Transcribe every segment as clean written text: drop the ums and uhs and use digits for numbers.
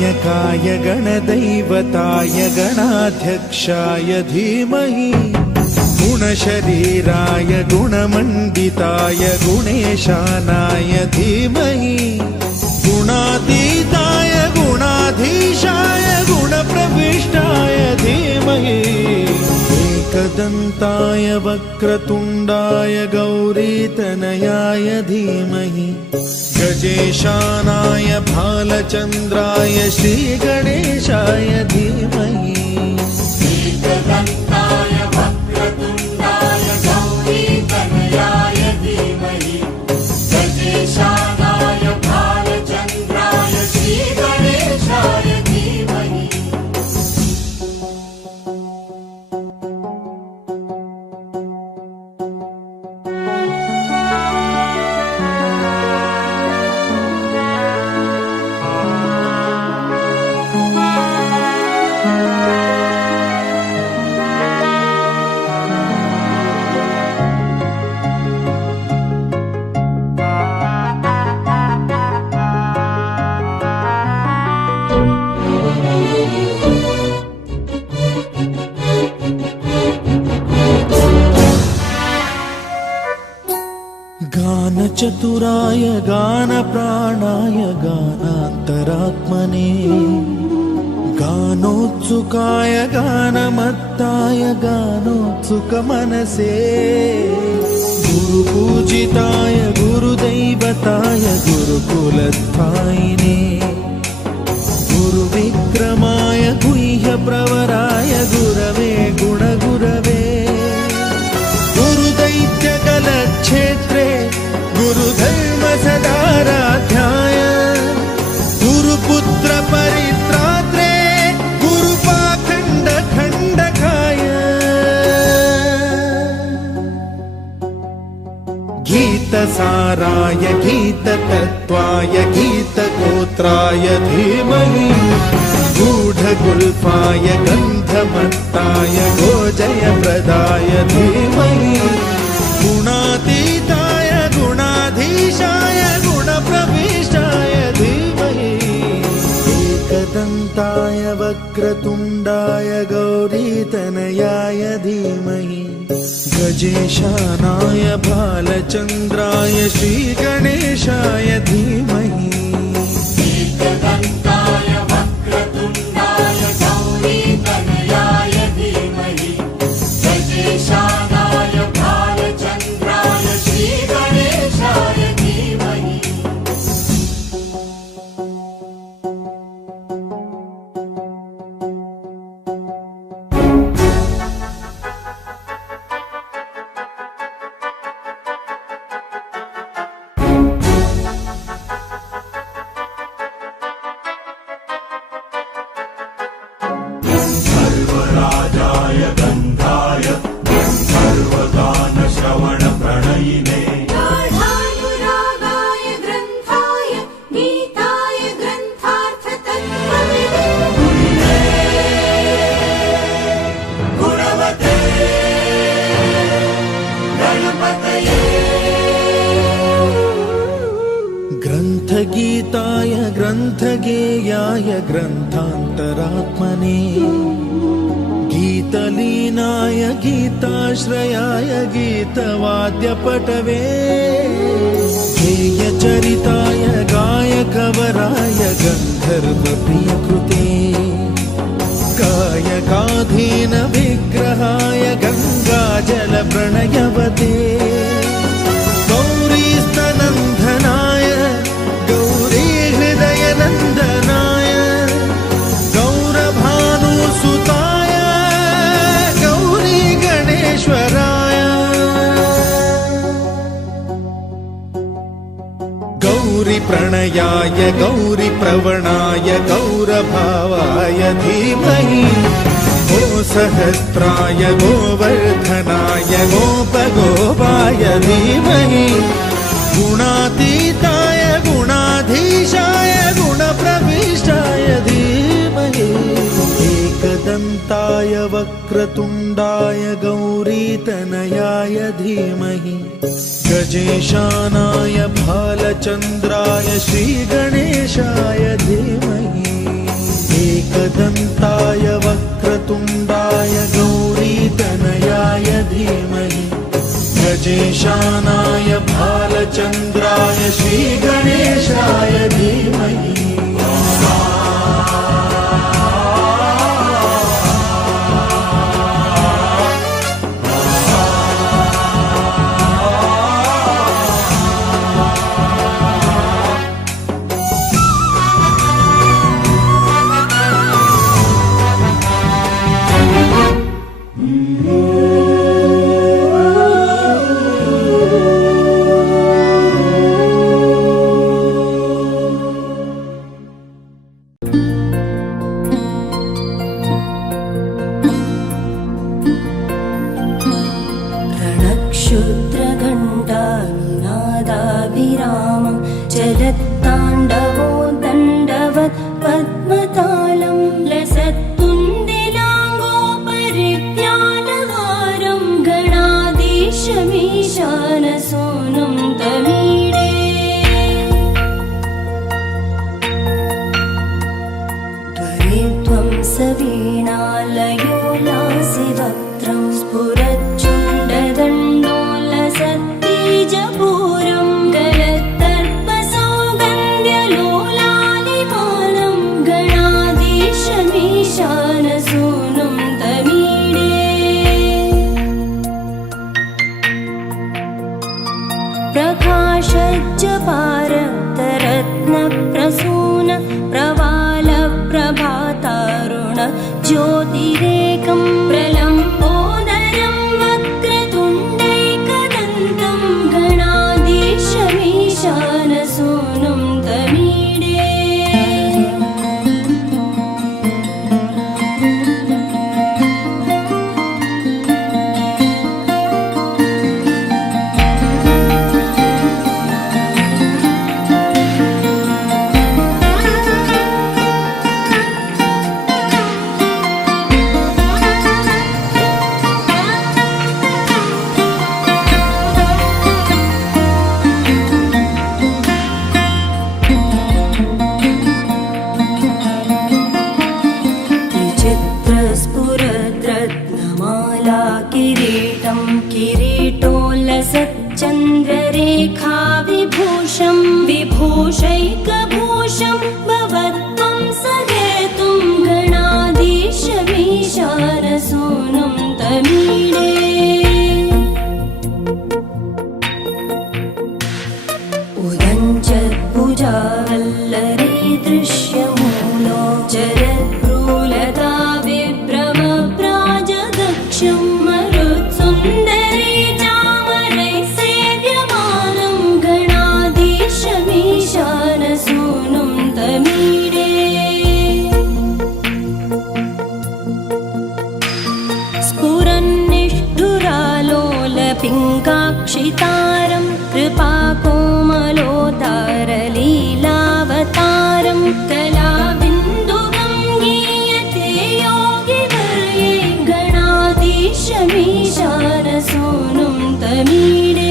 गणनायकाय गणदैवताय गणाध्यक्षाय धीमहि गुणशरीराय गुणमण्डिताय गुणेशानाय धीमहि गुणातीताय गुणाधीशाय गुणप्रविष्टाय धीमहि एकदन्ताय वक्रतुण्डाय गौरीतनयाय धीमहि गजेशानाय भालचन्द्राय श्रीगणेशाय धीमहि एकदन्ताय वक्रतुण्डाय गौरीतनयाय धीमहि गजेशानाय भालचन्द्राय श्रीगणेशाय धीमहि गानचतुराय गानप्राणाय गानान्तरात्मने गानोत्सुकाय गानमत्ताय गानोत्सुकमनसे गुरुपूजिताय गुरुदैवताय गुरुकुलस्थायिने गुरुविक्रमाय गुह्यप्रवराय गुरवे गुणगुरवे गुरुदैत्यकलक्षेत्रे गुरुधर्मसदाराध्याय गुरुपुत्र परित्रात्रे गुरुपाखण्डखण्डकाय गीतसाराय गीततत्त्वाय गीतगोत्राय धीमहि गूढगुल्फाय गन्धमत्ताय गोजयप्रदाय धीमहि गुणातीताय गुणाधीशाय गुणप्रविष्टाय धीमहि एकदन्ताय वक्रतुण्डाय गौरीतनयाय धीमहि गजेशानाय भालचन्द्राय श्रीगणेशाय धीमहि एकदन्ताय वक्रतुण्डाय गौरीतनयाय धीमहि गजेशानाय भालचन्द्राय श्रीगणेशाय धीमहि सर्वराजाय गन्धाय सर्वगानश्रवणप्रणयिने गाढानुरागाय ग्रन्थाय गीताय ग्रन्थार्थतत्त्वविदे गुणवते गणपतये ग्रन्थगीताय ग्रन्थगेयाय ग्रन्थान्तरात्मने गीतलीनाय गीताश्रयाय गीतवाद्यपटवे गेयचरिताय गायकवराय गन्धर्वप्रियकृते गायकाधीन विग्रहाय गङ्गाजलप्रणयवते गौरीस्तनन्दनाय गौरीहृदयनन्दनाय गौरभानुसुताय गौरीगणेश्वराय गौरीप्रणयाय गौरीप्रवणाय गौरभावाय धीमहि गोसहस्राय गोवर्धनाय गोपगोपाय धीमहि गुणातीताय गुणाधीशाय गुणप्रविष्टाय धीमहि एकदन्ताय वक्रतुण्डाय गौरीतनयाय धीमहि गजेशानाय भालचन्द्राय श्रीगणेशाय धीमहि कान्ताय वक्रतुण्डाय गौरीतनयाय धीमहि गजेशानाय भालचन्द्राय श्रीगणेशाय धीमहि रणक्षुद्रघण्टानिनादाभिरामं चलत्ताण्डवो दण्डवत् पद्मतालं लसत्तुन्दिलाङ्गोपरिज्ञानहारं गणाधीशमीशानसूनुं तमीडे त्वरित्वं सवीणालयो लासिवक्त्रं स्फुरच्चुण्डदण्डोलसत्तीजपूरं गलत्तर्पसौगन्ध्यलोलालिपालं गणाधीशमीशानसूनुं तमीडे प्रकाशज्जपारक्तरत्नप्रसून प्रवालप्रभातारुण ज्योतिरेकं प्रलम्बोदरं वक्रतुण्डैकदन्तं गणाधीशमीशानसूनुं तमीडे विचित्रस्फुरद्रत्नमाला किरीटं किरीटोल्लसच्चन्द्ररेखा विभूषं विभूषैकभूषं भवत्वं सहेतुं गणाधीशमीशानसूनुं तमीडे उदञ्चत्भुजावल्लरी दृश्यमूलो जरद्भ्रूलता विभ्रमप्राजदक्षं मरुत्सुन्दरी चामरैः सेव्यमानं गणाधीशमीशानसूनुं तमीडे स्फुरन्निष्ठुरालोलपिङ्गाक्षितारं कृपाकोमलोदारलीलावतारं कलाबिन्दुगं गीयते योगिवर्ये गणाधीशमीशानसूनुं तमीडे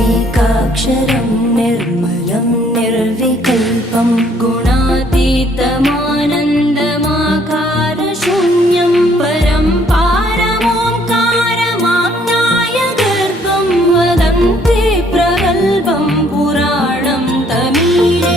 यमेकाक्षरं निर्मलं निर्विकल्पं गुणातीतमानन्दमाकारशून्यं परं पारमोङ्कारमाज्ञाय गर्भं वदन्ति प्रगल्भं पुराणं तमीडे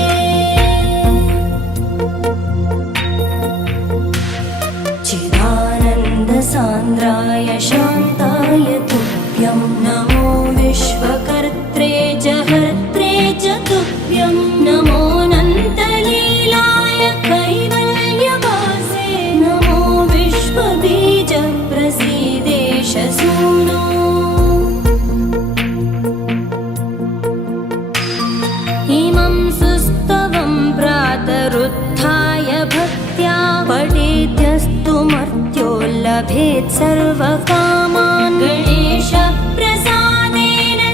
चिदानन्दसान्द्राय शान्ताय तुभ्यं नमो विश्वकर्त्रे च हर्त्रे च तुभ्यं नमोऽनन्तलीलाय कैवल्यवासे नमो विश्वबीजप्रसीदेश सूनो इमं सुस्तवं प्रातः सर्वकामान् गणेशप्रसादेन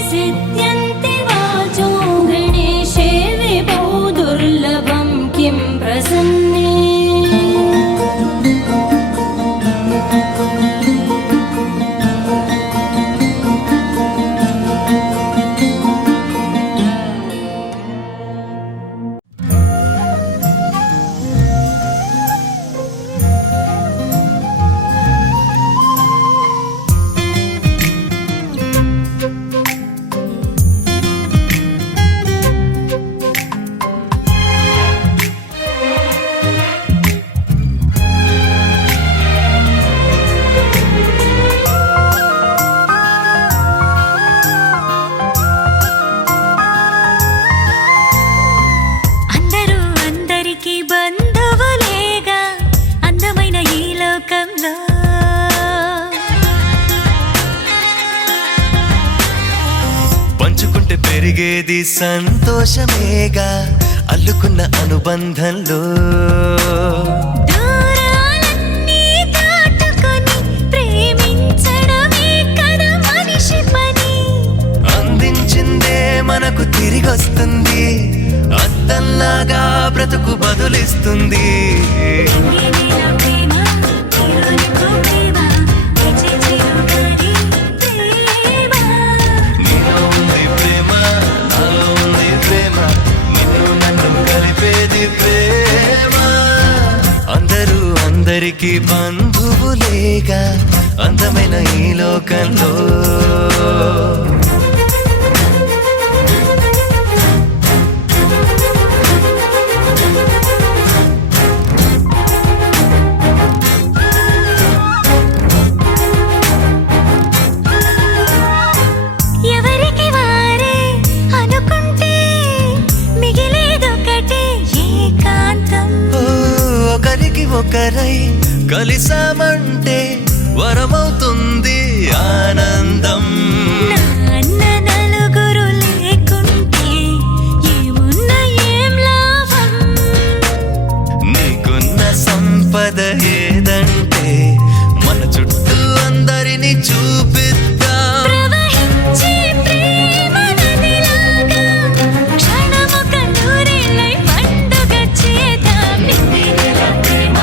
सिद्ध्यन्ति वाचो गणेशे विभो दुर्लभं किं प्रसन्ने పంచుకుంటే పెరిగేది సంతోషమేగా అల్లుకున్న అనుబంధంలో దూరాలన్నీ దాటుకొని ప్రేమించడమే కదా మనిషి పని అందించిందే మనకు తిరిగొస్తుంది అద్దంలాగా బ్రతుకు బదులిస్తుంది అందరికీ బంధువులేగా అందమైన ఈ లోకంలో ఎవరికి వారే అనుకుంటే మిగిలేదొకటే ఏకాంతం ఒకరికి ఒకరై కలిసామంటే వరమవుతుంది ఆనందం నాన్న నలుగురు లేకుంటే ఏమున్న ఏం లాభం నీకున్న సంపద ఏదంటే మన చుట్టూ అందరినీ చూపిద్దాం ప్రవహించే ప్రేమ నదిలాగా క్షణమొక నూరేళ్ళై పండుగ చేద్దాం నింగినెల ప్రేమ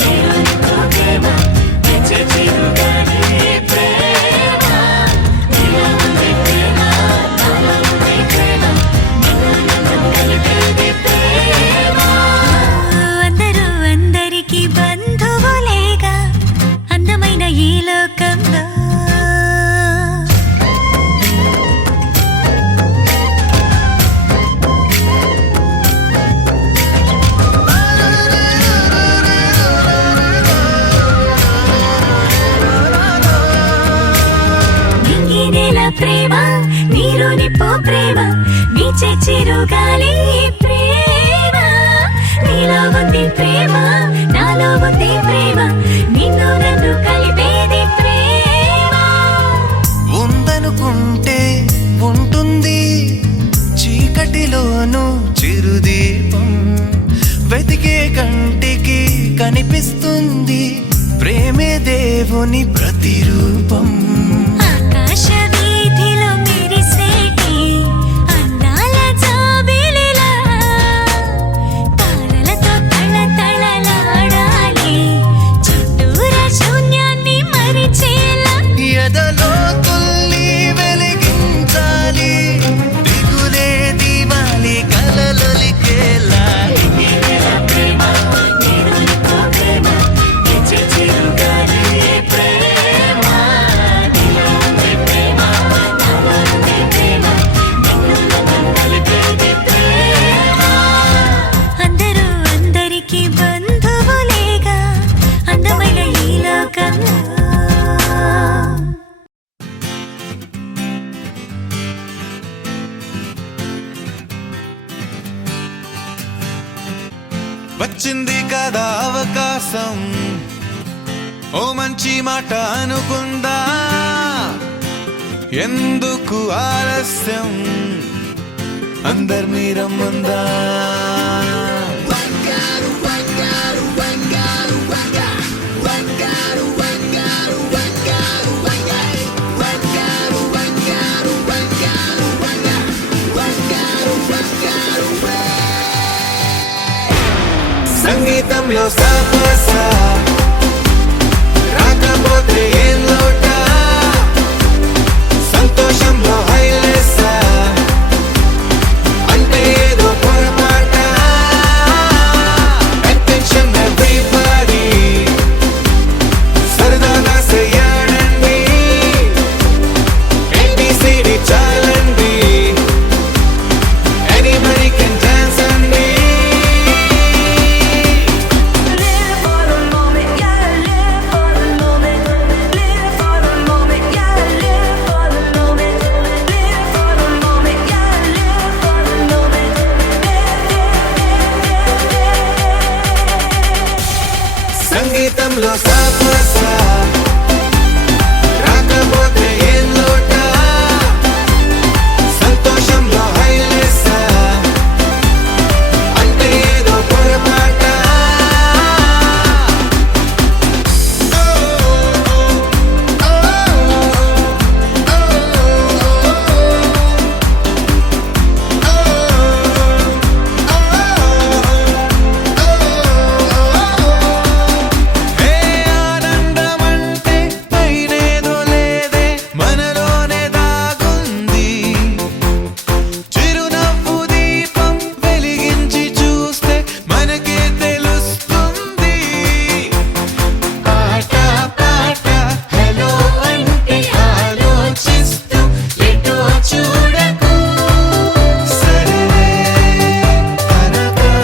నీలోనికో ప్రేమ తెచ్చే చిరుగాలి ప్రేమ నీలో ఉంది ప్రేమ నాలో ఉంది ప్రేమ నిన్ను నన్ను కలిపేది ప్రేమ అందరూ అందరికీ బంధువులేగా అందమైన ఈ లోకంలో నింగినెల ప్రేమ నీరు నిప్పు ప్రేమ వీచే చిరుగాలి ప్రేమ నీలో ఉంది ప్రేమ నాలో ఉంది ప్రేమ నిన్ను నన్ను కలిపేది ప్రేమ ఉందనుకుంటే ఉంటుంది చీకటిలోను చిరుదీపం వెతికే కంటికి కనిపిస్తుంది ప్రేమే దేవుని ప్రతిరూపం ఆకాశ వీధిలో మెరిసేటి అందాల జాబిలిలా తారలతో తళతళలాడాలి చుట్టూరా శూన్యాన్ని మరిచేలా ఎదలో తుల్లి వెలిగించాలి దిగులే దివాలి కలలొలికేలా ప్రేమ నీలోనికో ప్రేమ తెచ్చే చిరుగాలి ప్రేమ నీలో ఉంది ప్రేమ నాలో ఉంది ప్రేమ నిన్ను నన్ను కలిపేది ప్రేమ అందరూ అందరికీ బంధువులేగా అందమైన ఈ లోకంలో వచ్చింది కదా అవకాశం ఓ మంచి మాట అనుకుందా ఎందుకు ఆలస్యం అందరినీ రమ్మందా Wangaru, wangaru, wangaru, wangaru, wangaru, wangaru, సంగీతంలో సాపస రాకపోతే ఏం లోట సంతోషంలో హైలెస్ అంటే ఏదో పొరపాట అటెన్షన్ ఎవ్రీబడీ సరదాగా చేయాలండి ABCD చాలండి ఎనీబడీ కెన్ డాన్స్ అండి Live for the moment, yeah, live for the moment. Live for the moment, yeah, live for the moment. Live for the moment, yeah, live for the moment. సంగీతంలో సాపస రాకపోతే ఏం లోట సంతోషంలో హైలెస్ అంటే ఏదో పొరపాట ఏ ఆనందమంటే పైనేదో లేదే మనలోనే దాగుంది చిరునవ్వు దీపం వెలిగించి చూస్తే మనకే తెలుస్తుంది పాట పాట హలో అంటే ఆలోచిస్తూ ఎటో చూడకు సరే అనగా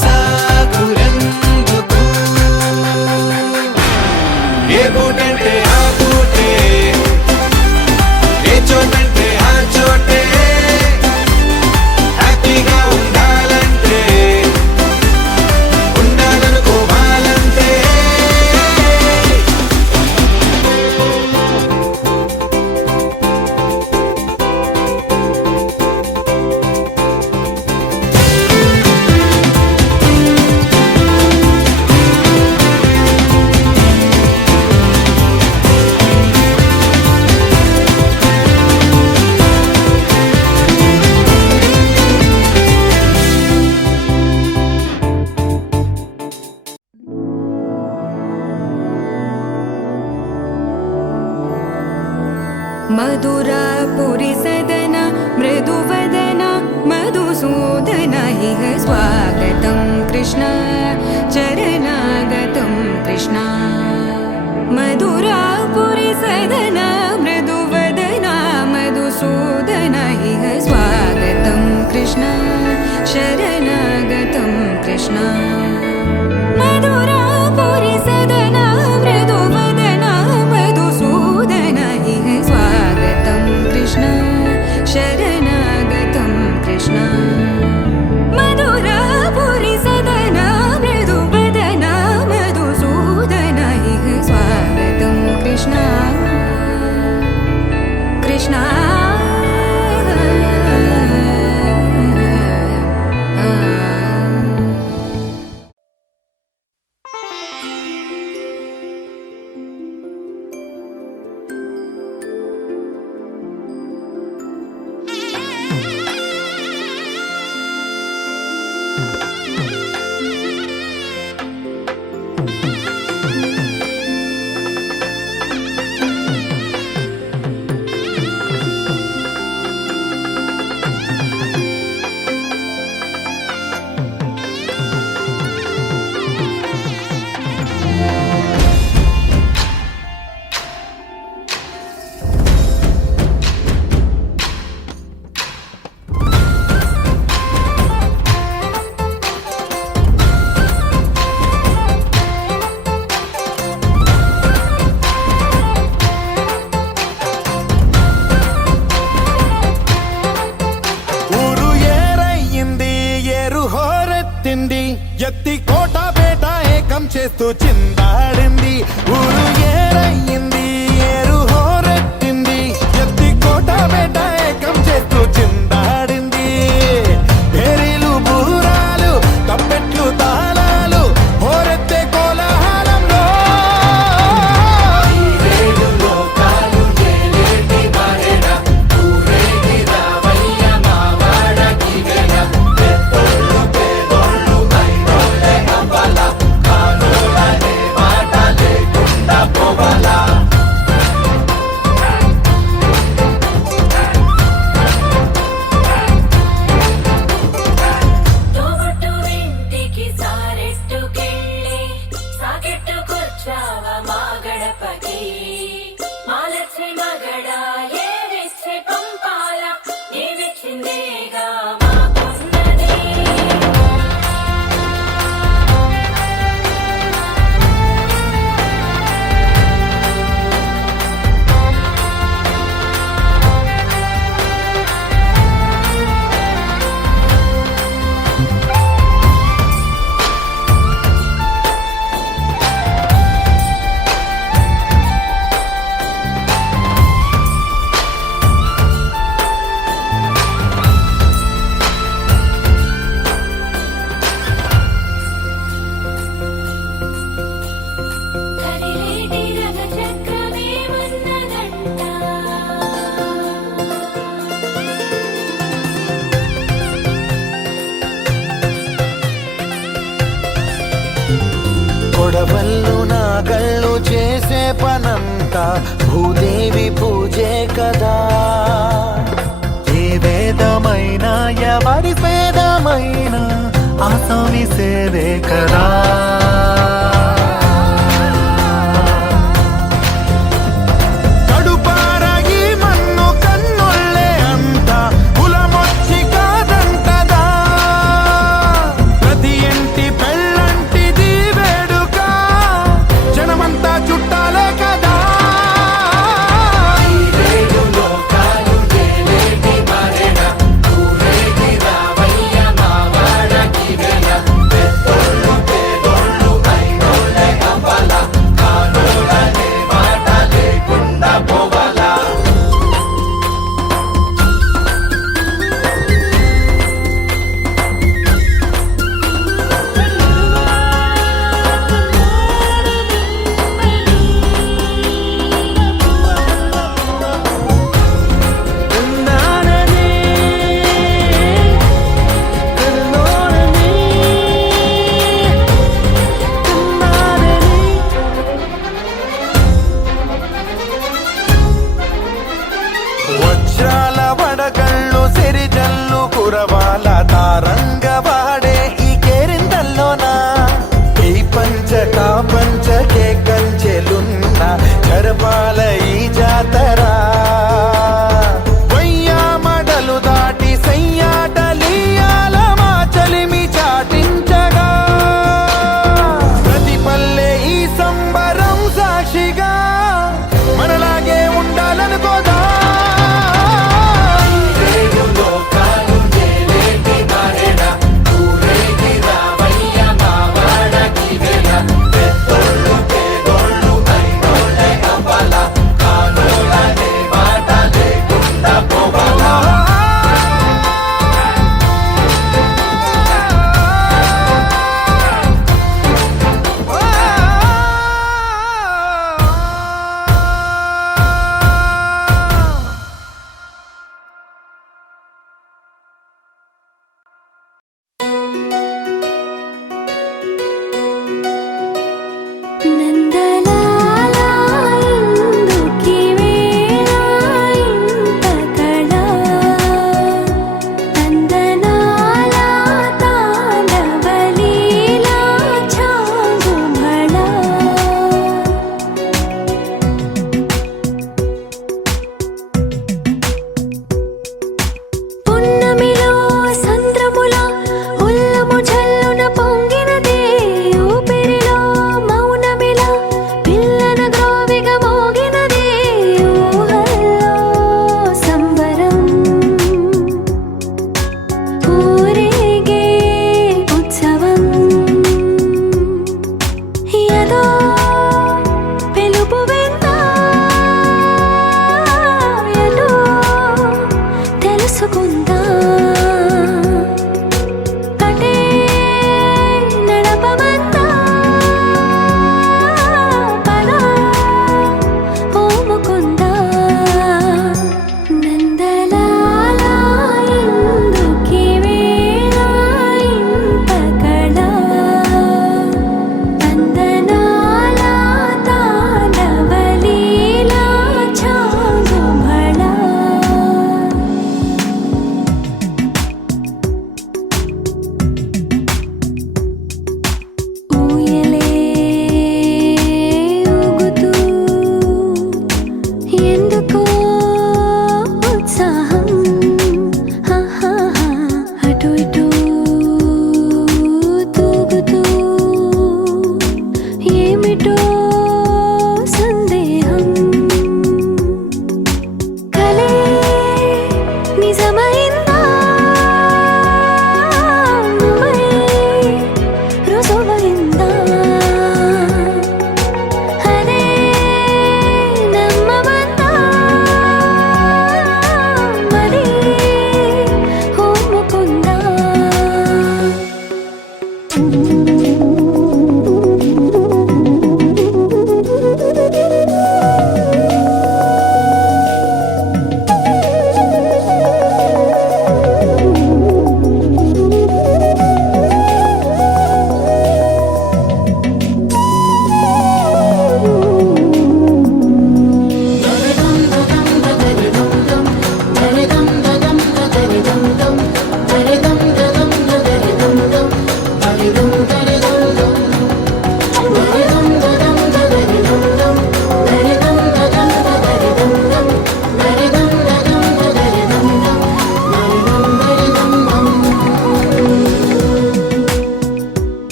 సాగురెందుకు ఏ పూటంటే ఆ పూటే ఏ చోటంటే ఆ చోటే హ్యాపీగా ఉండాలంటే ఉండాలనుకోవాలంటే मधुरापुरी सदन मृदुवदन मधुसूदन इह स्वागतं कृष्ण चरणागतं कृष्ण मधुरापुरी सदन मृदुवदन मधुसूदन इह स्वागतं कृष्ण शरणागतं कृष्ण मधुरापुरी सदन मृदुवदन मधुसूदन इह स्वागतं कृष्ण शरणागतं कृष्ण मधुरापुरी सदन मृदुवदन मधुसूदन इह स्वागतं कृष्ण कृष्ण ఎత్తి కోట బేట ఏకం చేస్తూ చిందాడింది ఊరు ఏరయ్యింది ఏరు హోరెత్తింది ఎత్తి కోట బేట ఏకం చేస్తూ చిందాడింది భేరీలు బూరాలు తప్పెట్లు తాళాలు హోరెత్తే కోలాహలంలో మగళ్ళు చేసే పనంతా భూదేవి పూజే కదా. ఏ వేదమైనా ఎవరి వేదమైనా ఆసామి సేవే కదా. కడుపారగి మన్ను కన్నుళ్ళే అంతా కులమొచ్చి కాదంటదా. ప్రతి ఇంటి పెళ్ళంటిది వేడుక, జనమంతా చుట్టాలే కదా. వజ్రాల వడగళ్ళు సిరిజల్లు కురవాల తారంగ వాడే ఈ కేరింతల్లోనా. ఈ పంచకా పంచకే కంచెలున్న జరపాల ఈ జాతరా. వయ్యామడలు దాటి సయ్యాటలీయాల మా చలిమి చాటించగా. ప్రతి పల్లె ఈ సంబరం సాక్షిగా మనలాగే ఉండాలనుకోదా.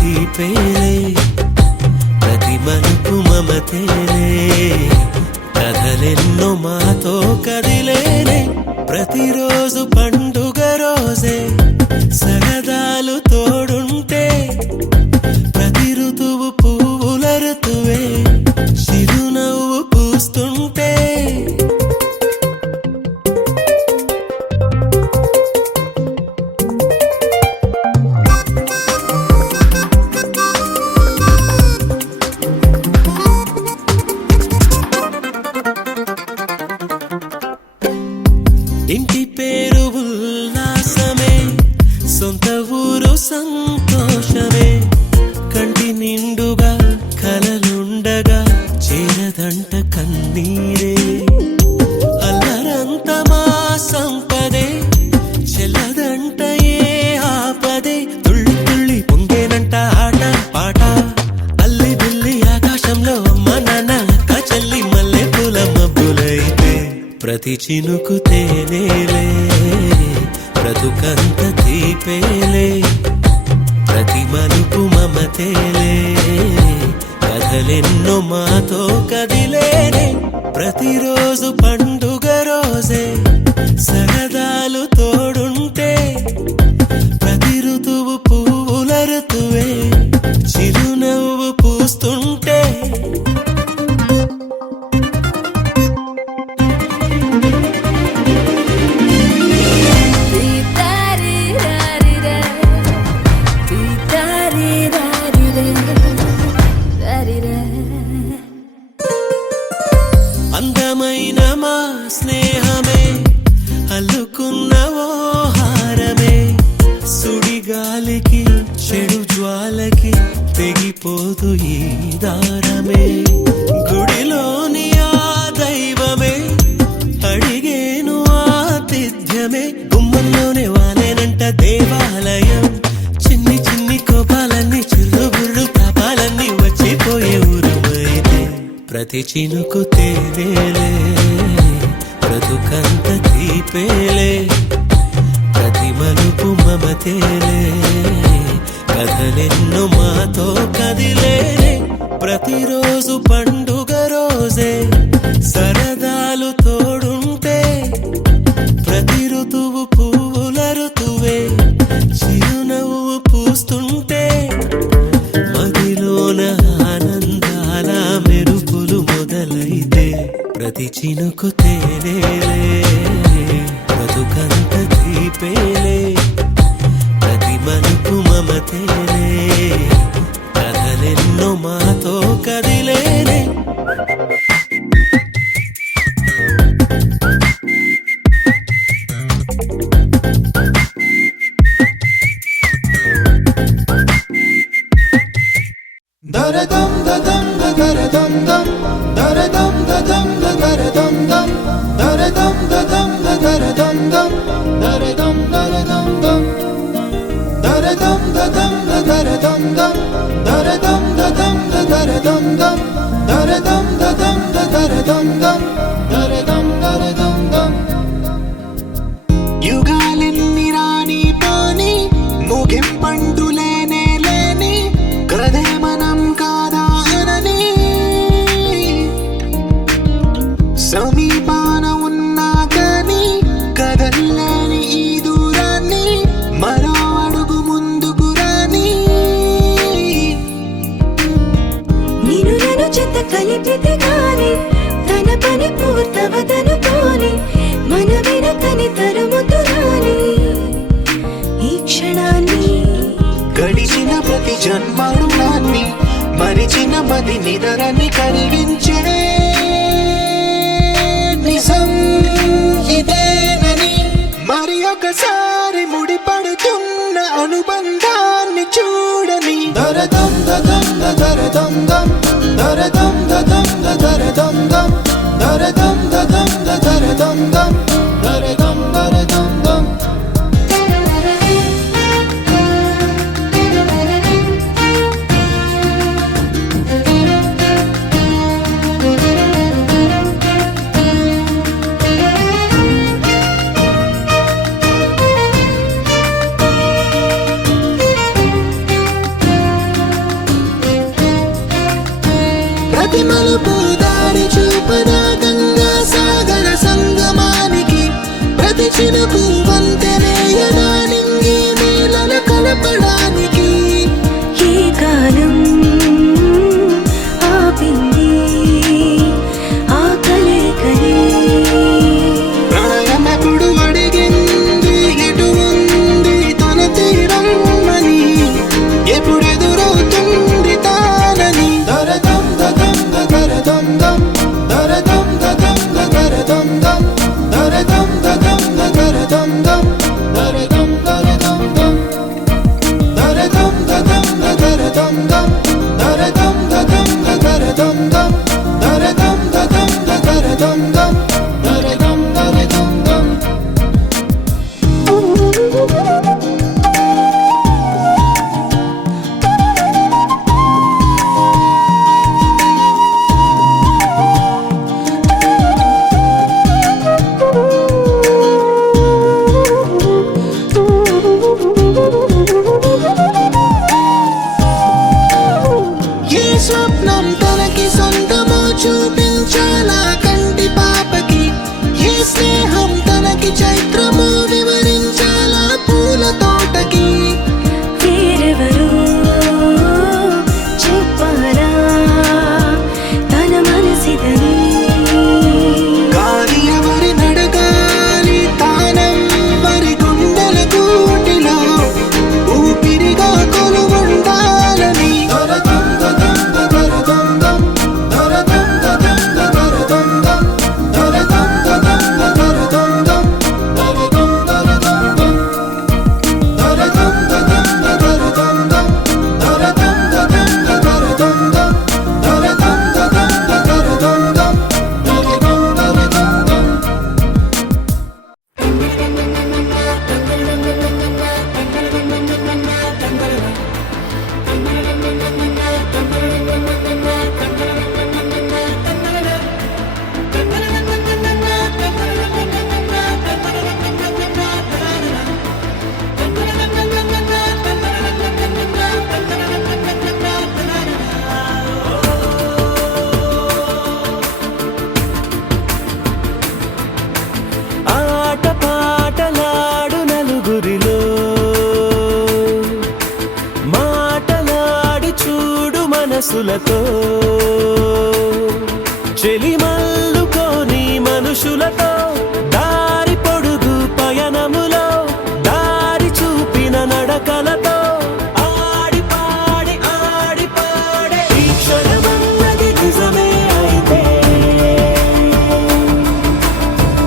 తీపేలే ప్రతి మలుపు మమతేలే కథలెన్నో మాతో కదిలేనే ప్రతిరోజు పండుగ రోజే సరదాలు తోడుంటే ప్రతి ఋతువు పువ్వుల ఋతువే చిరునవ్వు పూస్తుంటే ఇంటి పేరు ఉల్లాసమే సొంత ఊరు సంతోషమే కంటి నిండుగా కలలుండగా చేరదంట కన్నీరే అల్లరంత మా సంపదే చెల్లదంట ఏ ఆపదే తుళ్ళి తుళ్ళి పొంగేనంట ఆట పాట అల్లి బిల్లి ఆకాశంలో అమ్మ నాన్న అక్క చెల్లి మల్లె పూల మబ్బులైతే ప్రతి చినుకు తేనేలే బ్రతుకంత తీపేలే ప్రతి మలుపు మమతేలే కథలెన్నో మాతో కదిలేనే ప్రతిరోజు పండుగ రోజే సరదాలు తోడుంటే ప్రతి ఋతువు పువ్వుల ఋతువే చిరునవ్వు పూస్తుంటే అందమైన మా స్నేహమే అల్లుకున్న ఓ హారమే సుడిగాలికి చెడు జ్వాలకి తెగిపోదు ఈ దారమే గుడిలోని ఆ దైవమే అడిగేను ఆతిథ్యమే గుమ్మంలోనే వాలేనంట దేవాలయం చిన్ని చిన్ని కోపాలన్నీ చిల్లుబుర్రు తాపాలన్నీ వచ్చిపోయే ఊరుమైతే ప్రతి చినుకు తేనేలే బ్రతుకంత తీపేలే ప్రతి మలుపు మమతేలే కథలెన్నో మాతో కదిలేనే ప్రతిరోజు పండుగ రోజే సరదాలు తోడుంటే ప్రతి ఋతువు పువ్వుల ఋతువే చిరునవ్వు పూస్తుంటే మదిలోన ఆనందాల మెరుపులు మొదలైతే ప్రతి చినుకు తేనేలే బ్రతుకంత తీపేలే ప్రతి మలుపు మమతేలే కథలెన్నో మాతో కదిలేనే దరదం దదం దరదం దం దరదం దదం దరదం దం దరదం దదం దరదం దం దరదం దరదం దం దరదం దదం దరదం దం దరదం దదం దరదం దం దరదం దదం దరదం దం దరదం దరదం దం యుగాలెన్ని రాని పోని ముగింపండు లేనే లేని కదే మనం కాదా అనని సమీపాన ఉన్నా కానీ కదల్లేని ఈ దూరాన్ని మరో అడుగు ముందుకు రాని నిన్ను నన్ను చెత్త కలిపితే గాని తన పని పూర్తవదనుకోని మన వెనకని తరుముతురాని ఈ క్షణాన్ని గడిచిన ప్రతి జన్మరుణాన్ని మరిచిన మది నిదరని కరిగించే నిజం ఇదేనని మరి ఒకసారి ముడిపడుతున్న అనుబంధాన్ని చూడని దరదం దదం దరదం దం దరదం దదం దరదం దం దరదం దదం దరదం దం దరదం దరదం దం ప్రతి మలుపు దారి చూపదా గంగా సాగర సంగమానికి ప్రతి చినుకు వంతెనేయదా నింగి నేలల కలపడానికి ఈ కాలం ఆపింది ఆ కలే ప్రళయమకుడు అడిగింది ఎటు ఉంది తన తీరమ్మని ఎప్పుడెదురవుతుంది తానని దరదం దదం దరదం దం దరదం దదం దరదం దం దరదం దదం దరదం దం దరదం దరదం దం దరదం దదం దరదం దం దరదం దదం దరదం దం దరదం దదం దరదం దం దరదం దరదం దం ఏ స్వప్నం తనకి సొంతమో చూపించాలా కంటి పాపకి ఏ స్నేహం తనకి చైత్రమో వివరించాలా పూల తోటకి వేరెవరో చెప్పాలా తన మనసిదని గాలి ఎవరి నడగాలి తానెవ్వరి గుండెల కూటిలో ఊపిరిగా కొలువుండాలని దరదం దదం దరదం దం దరదం దదం దరదం దం దరదం దదం దరదం దం దరదం దరదం దం దరదం దదం దరదం దం దరదం దదం దరదం దం దరదం దదం దరదం దం దరదం దరదం దం ఆట పాటలాడు నలుగురిలో మాటలాడి చూడు మనసులతో చెలిమల్లుకోని మనుషులతో దారి పొడుగు పయనములో దారి చూపిన నడకలతో ఆడి పాడే ఈ క్షణమన్నది నిజమే అయితే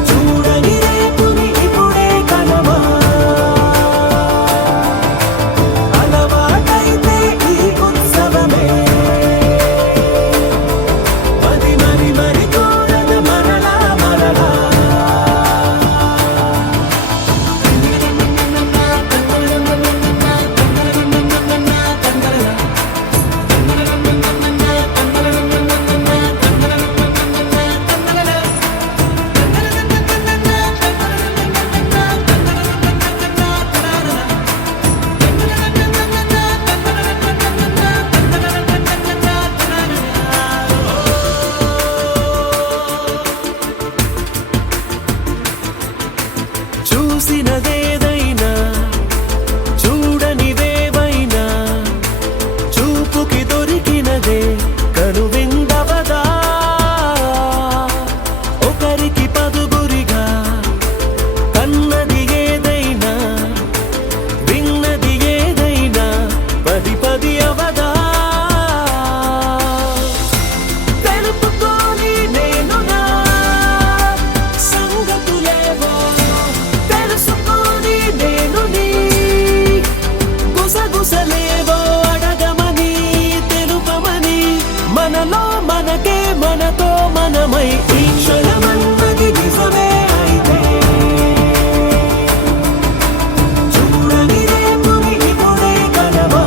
చూడని రేపుని ఇప్పుడే కలవా అలవాటైతే ఈ ఉత్సవమే మరి కోరద మరలా చూసినదేదైనా చూడనివేవైనా చూపుకి దొరికినదే కనువిందవదా ఒకరికి పదుగురిగా కన్నది ఏదైనా విన్నది ఏదైనా పది అవదా తెలుపుకోని నేను నా సంగతులేవో తెలుసుకొని నేను నీ గుసగుసలేవో అడగమని తెలుపమని మనలో మనకే మనతో మనమై ఈ క్షణమన్నది నిజమే అయితే చూడని రేపుని ఇప్పుడే కలవా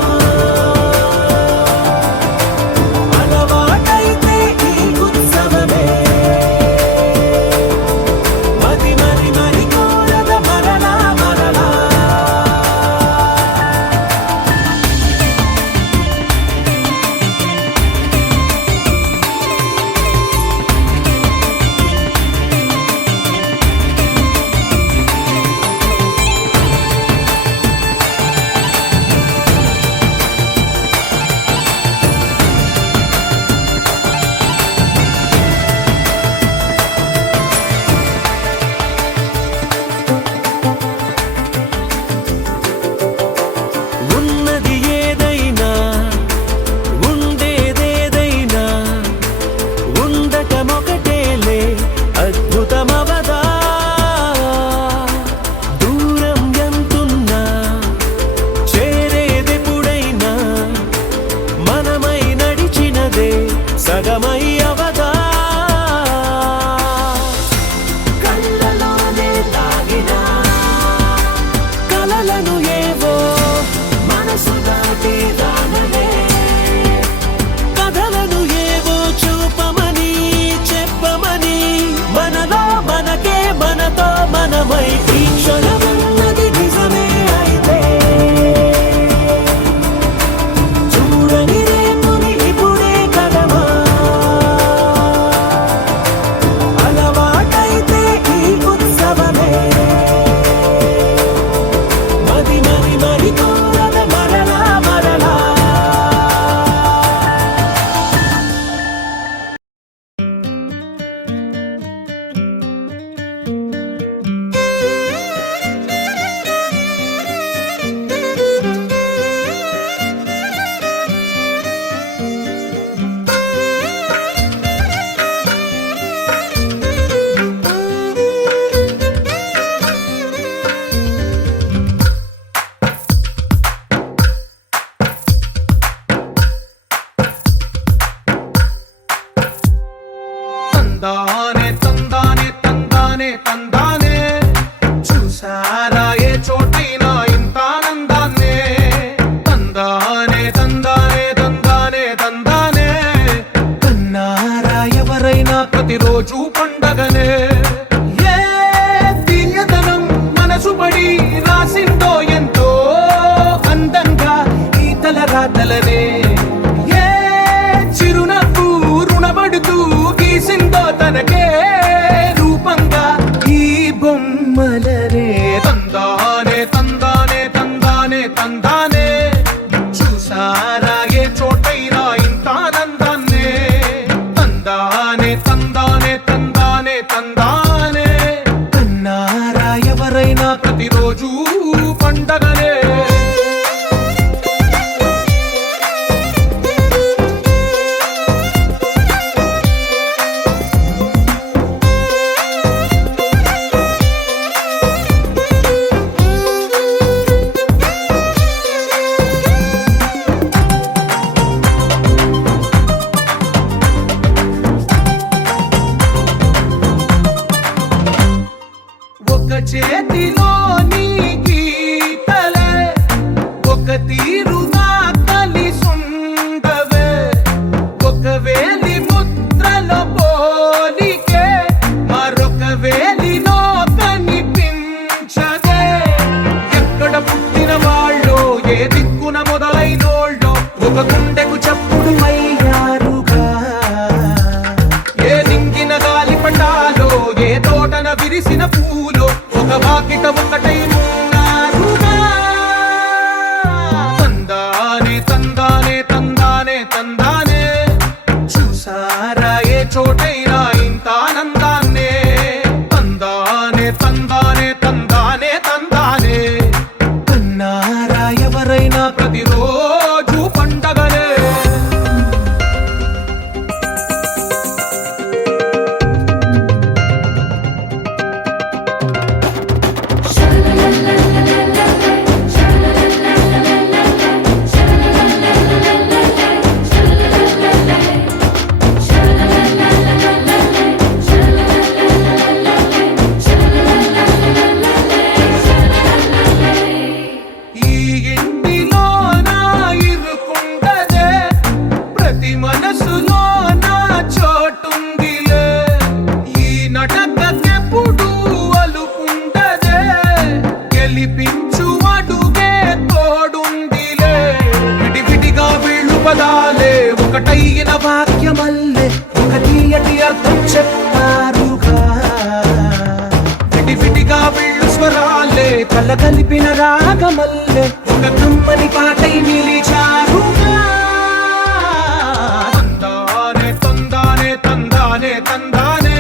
సగమై అవదా కళ్ళలోనే తాగిన కలలను ఏవో మనసు దాటి రానలే కథలను ఏవో చూపమని చెప్పమని మనలో మనకే మనతో మనమై ఈ క్షణమున్నది నిజమే అయితే చూడని రేపుని ఇప్పుడే కదమా అలవాటైతే ఈ ఉత్సవమే మది మరి మరి కోరద మరలా మరలా తందానే తందానే తందానే తందానే చూసారా ఏ చోటైనా ఇంత ఆనందాన్నే తందానే తందానే తందానే తందానే కన్నారా ఎవరైనా ప్రతిరోజు పండగనే ఏ తీయదనం మనసు పడి రాసిందో ఎంతో అందంగా ఈ తల రాతలనే ఏ చిరునవ్వు రుణపడుతూ గీసిందో తనకే రూపంగా ఈ బొమ్మలనే తందానే తందానే తందానే తందానే చూసారా ఏ చోటైనా ఇంత ఆనందాన్నే తందానే తందానే తందానే తందానే కన్నారా ఎవరైనా ప్రతిరోజు పండగనే ఒక చేతిలోని గీతలే ఒక తీరుగా కలిసుండవే ఒక వేలి ముద్రలో పోలికే మరొక వేలిలో కనిపించదే ఎక్కడ పుట్టిన వాళ్ళో ఏ దిక్కున మొదలైనోళ్ళో ఒక గుండెకు చప్పుడు అయ్యారుగా ఏ దింగిన గాలి పటాలో ఏ తోటన విరిసిన పూలో ఒక వాకిట ఒకటై ఉన్నారుగా తందానే తందానే తందానే తందానే చూసారా ఏ చోటైనా ఇంత ఆనందాన్నే తందానే తందానే తందానే తందానే కన్నారా ఎవరైనా ప్రతిరోజు పండగనే ఈ ఇంటిలో నా ఇరుకుండదే ప్రతి మనసులో నా చోటుందిలే ఈ నటకెప్పుడు అలుకుండదే గెలిపించు అడుగే తోడుందిలే విడివిడిగా వీళ్ళు పదాలే ఒకటైన వాక్యమల్లే ఒక తీయటి అర్థం చెప్పారుగా విడివిడిగా వీళ్ళు స్వరాలే కల కలిపిన రాగమల్లే ఒక కమ్మని పాటై నిలిచారుగా తందానే తందానే తందానే తందానే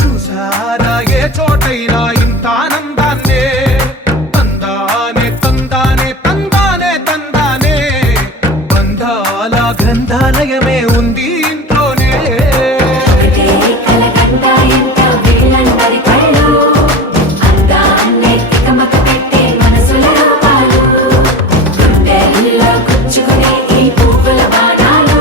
చూసారా ఏ చోటైనా ఇంత ఆనందాన్నే తందానే తందానే తందానే తందానే బంధాల గ్రంథాలయమే ఉంది ఇంట్లోనే గుండెల్లో గుచ్చుకునే ఈ పువ్వుల బాణాలు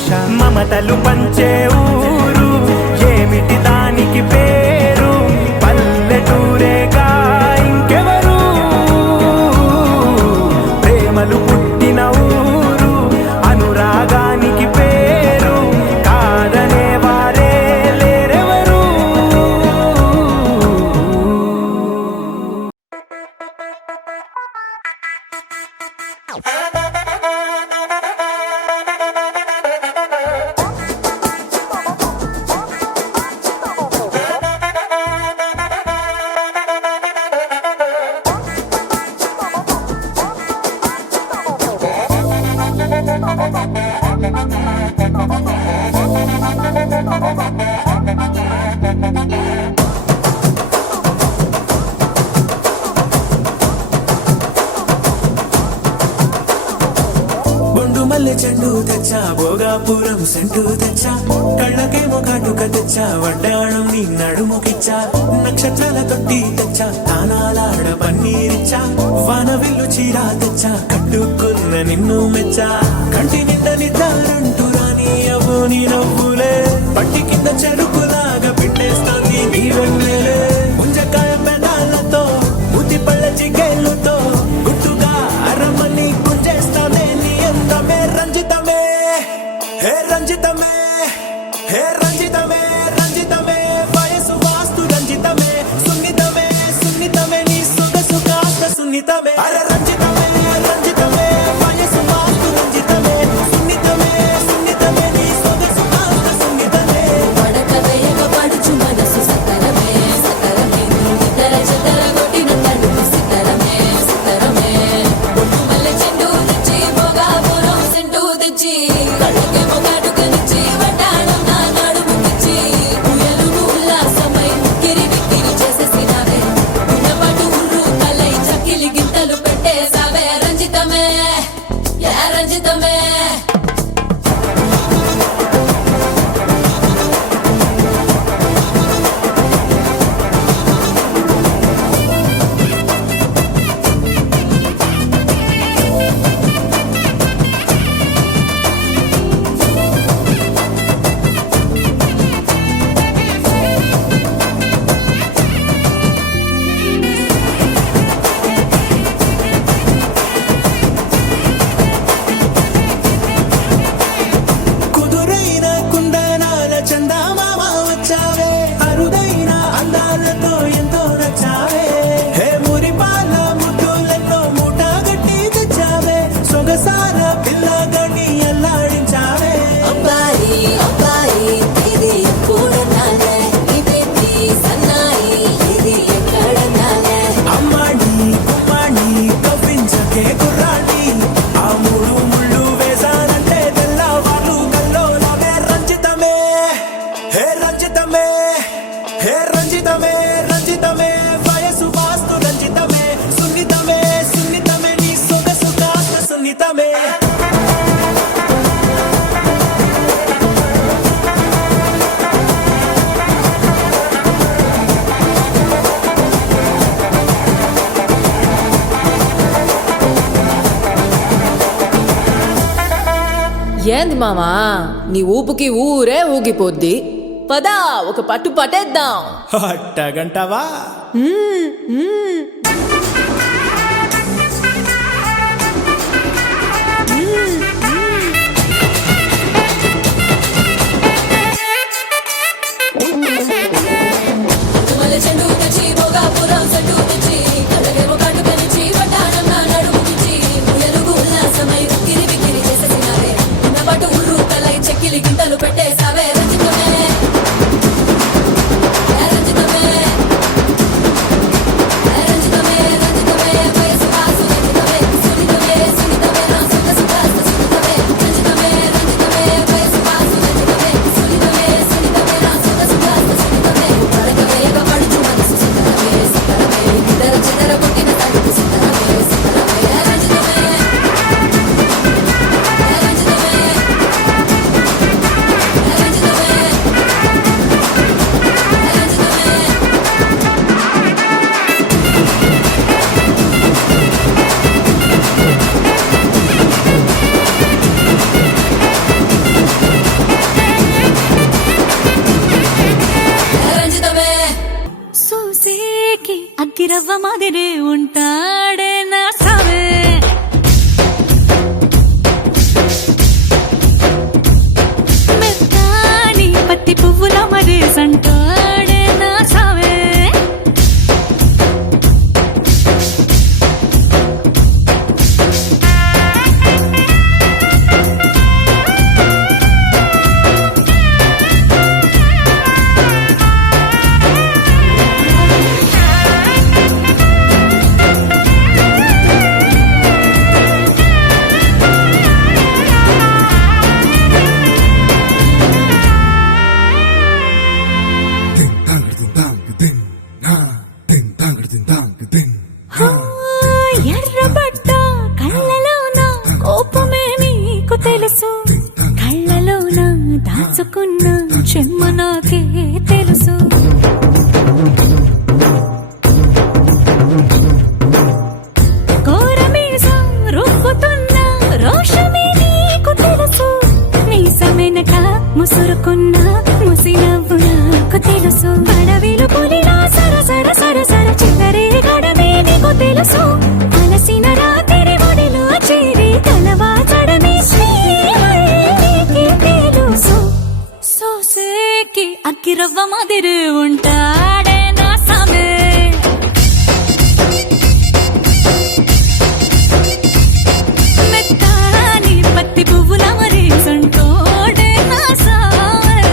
ఆశ మమతలు పంచే ఊరు ఏమిటి దానికి పేరు పల్లెటూరేగా ఇంకెవరు ప్రేమలు పుట్టిన ఊరు అనురాగానికి పేరు కాదనే వారే లేరెవరు బొండు మల్లె చెండు తెచ్చా భోగాపురం సెంటు తెచ్చా కళ్ళకేమో కాటుక తెచ్చా వడ్డాణం నీ నడుముకిచ్చా నక్షత్రాల తొట్టి తెచ్చా తానాలాడ పన్నీరిచ్చా వానవిల్లు చీరా తెచ్చా కట్టుకున్న నిన్ను మెచ్చా కంటి నిండా నిద్దారంటూ రాని అవు నీ నవ్వులే పట్టి కింద చెరుకులాగా పిండేస్తాంది నీ వెన్నెలే ముంజకాయ పెదాలతో ముతి పళ్ళ చికెళ్ళుతో గుట్టుగా అరమని గుంజేస్తానే నీ అందమే రంజితమే హే రంజితమే హే రంజితమే రంజితమే వయసు వాస్తు రంజితమే సున్నితమే సున్నితమే నీ సొగసు కాస్త సున్నితమే అరే రంజితమే రంజితమే వయసు వాస్తు రంజితమే సున్నితమే సున్నితమే నీ సొగసు కాస్త సున్నితమే పడక వేయక పడుచు మనసు సతరమే సతరమే ఇతర చెతర కొట్టిన తడుపు సితరమే సితరమే బొట్టు మల్లె చెండు తెచ్చి భోగాపురం సెంటు తెచ్చి కళ్ళకే మొగాటుకనిచ్చి వడ్డాణం నా నడుముకిచ్చి ఉయ్యలుగు ఉల్లాసమై కిరి బిక్కిరి చేసేసినావే ఉన్నపాటు ఉర్రు తలై చక్కిలి గింతలు పెట్టేసావే రంజితమే యా రంజితమే కుదురైన కుందనాల చందమామ వచ్చావే అరుదైన అందాలతో ఎంతో నచ్చావే హే మురిపాల ముద్దులెన్నో మూట గట్టి తెచ్చావే సొగసార పిల్లగని అల్లాడించావే అబ్బాయి అబ్బాయి ఇది ఎప్పుడన్నాలే ఇదేంటి సన్నాయి ఇది ఎక్కడన్నాలే అమ్మాడి కుమ్మాడి కవ్వించకే కుర్రాడి ఆ మూడు ముళ్ళు వేసానంటే తెల్లవారు కల్లోలవే రంజితమే హే రంజితమే హే రంజితమే రంజితమే వయసు వాస్తు రంజితమే సున్నితమే సున్నితమే నీ సొగసు కాస్త సున్నితమే ఏంది మామా నీ ఊపుకి ఊరే ఊగిపోద్ది పదా ఒక పట్టు పట్టేద్దాం అట్టగంటవా మల్లె చెండు తెచ్చి భోగాపురం సెంటు తెచ్చి కళ్ళకేమో కాటుకనిచ్చి వడ్డాణం నా నడుముకిచ్చి ఉయ్యలుగు ఉల్లాసమై కిరి బిక్కిరి చేసేసినావే ఉన్నపాటు ఉర్రు తలై చెక్కిలి గింతలు పెట్టేసావే రంజితమే యా రంజితమే యా రంజితమే ఉంటాడే నా సావే మెత్తాని పత్తి పువ్వుల మరేసంటాడే నా సావే ఎర్రబడ్డ కళ్ళలోన కోపమే నీకు తెలుసు కళ్ళలోన దాచుకున్న చెమ్మ నాకే తెలుసు కోరమీసం రుబ్బుతున్న రోషమే నీకు తెలుసు మీసమెనక ముసురుకున్న ముసినవ్వు నాకు తెలుసు అడవిలు పులిలా సరసర సరసర చిల్లరే గడమే నీకు తెలుసు అలసిన రాత్రి ఒడిలో చేరి తలవాచడమే శ్రీకి తెలుసు సోసేకి అగ్గిరవ్వ మాదిరి ఉంటాడే నా సామే మెత్తాని పత్తి పువ్వుల మరేసంటోడే నా సామే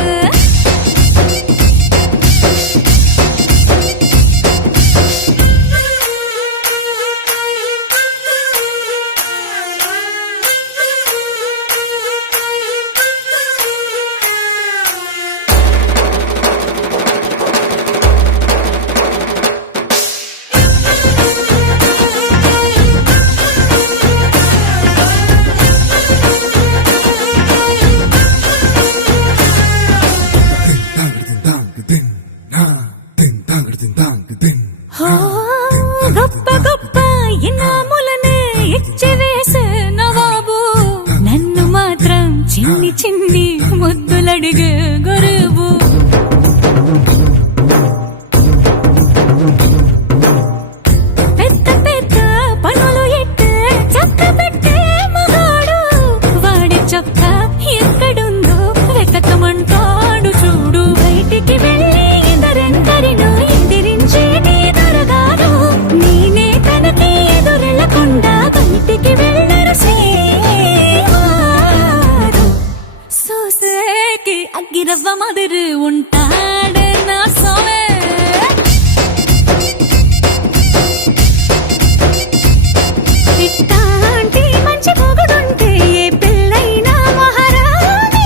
గొప్ప గొప్ప ఇనాములనే ఇచ్చి వేసే నవాబు నన్ను మాత్రం చిన్ని చిన్ని ముద్దులడిగే గొరువు పెద్ద పెద్ద పనులు ఎట్టే చక్క పెట్టే మగాడు వాడి చొక్క ఎక్కడుందో వెతకమంటాడు చూడు బయటికి వెళ్ళి ఇద్దరెందరినో ఎదిరించేటి దొరగాడు నేనే తనకి ఎదురెళ్ళకుండా బయటికి వెళ్ళరు శ్రీవారు సోసేకి అగ్గిరవ్వ మాదిరి ఉంటాడే నా సోమే ఇట్టాంటి మంచి పొగడుంటే ఏ పిల్లైనా మహారాణి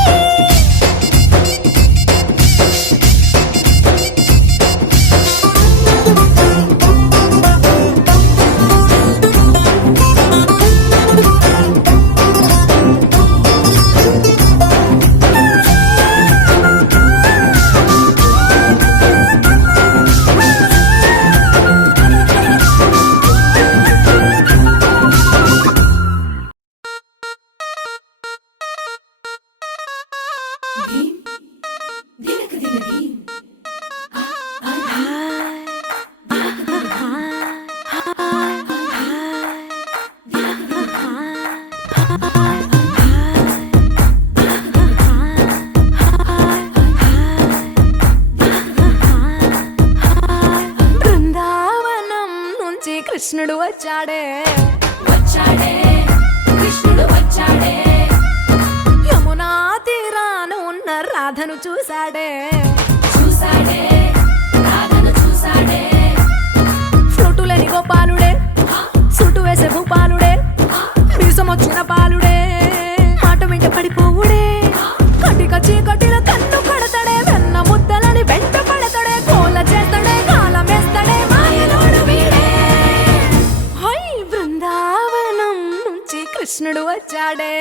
బృందావనం నుంచి కృష్ణుడు వచ్చాడే వచ్చాడే కృష్ణుడు వచ్చాడే యమునా తీరాన ఉన్న రాధను చూశాడే చూశాడే రాధను చూశాడే ఫ్లూటులని గోపాలుడే సుటు వేసే భూపాలుడే మీసం వచ్చిన పాలుడే మాట వెంట పడిపోవుడే కటిక చీకటిల కన్ను కడతాడే వెన్న ముద్దలని వెంట పడతాడే కోల చేస్తాడే కాలం వేస్తాడే మాయలోడు వీడే హై బృందావనం నుంచి కృష్ణుడు వచ్చాడే